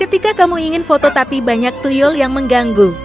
Ketika kamu ingin foto tapi banyak tuyul yang mengganggu,